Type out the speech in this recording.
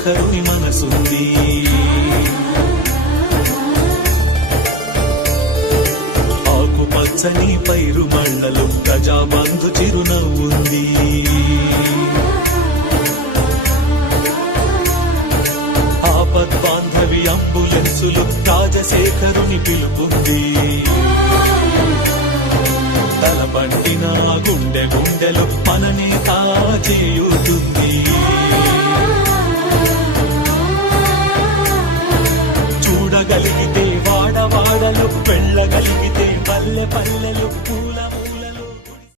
రాజశేఖరుని మనసుంది. ఆకుపచ్చని పైరు మళ్ళలో ప్రజాబంధు చిరునవ్వుంది. ఆపద్బాంధవి అంబులెన్సులు రాజశేఖరుని పిలుపుంది. తలపట్టిన గుండె గుండెలు మన నేత చేయు